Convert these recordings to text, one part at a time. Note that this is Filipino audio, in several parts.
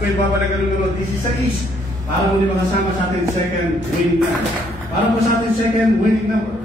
Ako'y babalagan ng numero 16 para muli makasama sa ating second winning number. Para po sa ating second winning number.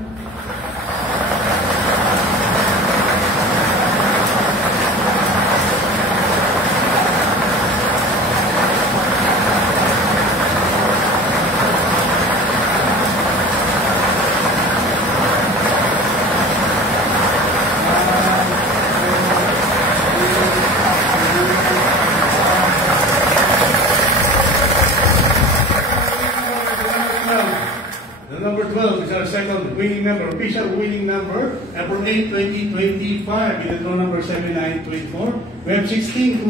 Number 12 is our second winning number, official winning number, April 8, 2025, in the draw number 7924. We have 1612,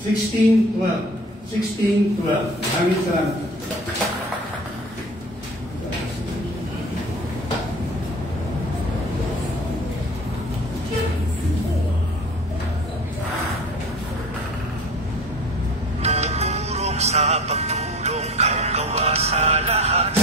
1612, 1612. Maraming salamat. Pumurong sa pagtulong, gawa sa lahat.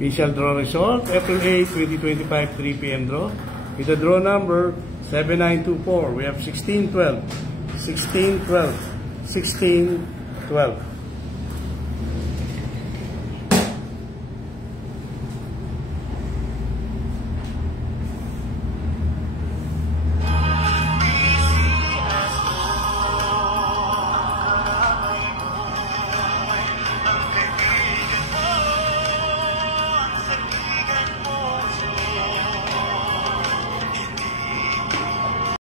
Official draw result, April 8, 2025, 3 p.m. draw. With the draw number 7924, we have 1612, 1612, 1612.